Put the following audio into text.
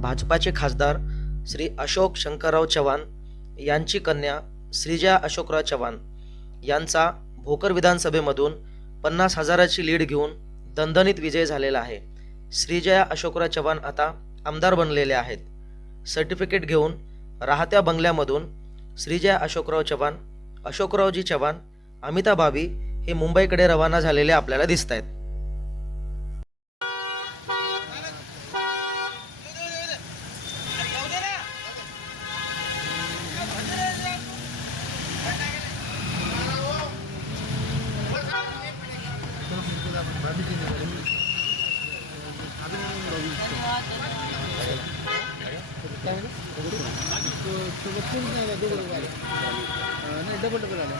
भाजपाचे खासदार श्री अशोक शंकरराव चव्हाण यांची कन्या श्रीजया अशोकराव चव्हाण यांचा भोकर विधानसभेमधून पन्नास हजाराची लीड घेऊन दणदणीत विजय झालेला आहे. श्रीजया अशोकराव चव्हाण आता आमदार बनलेले आहेत. सर्टिफिकेट घेऊन राहत्या बंगल्यामधून श्रीजया अशोकराव चव्हाण अशोकरावजी चव्हाण अमिता भाभी हे मुंबईकडे रवाना झालेले आपल्याला दिसत आहेत ಎಲ್ಲ ಪ್ರತಿನಿಧಿಗಳು ഇടപെട്ട് പറയാനോ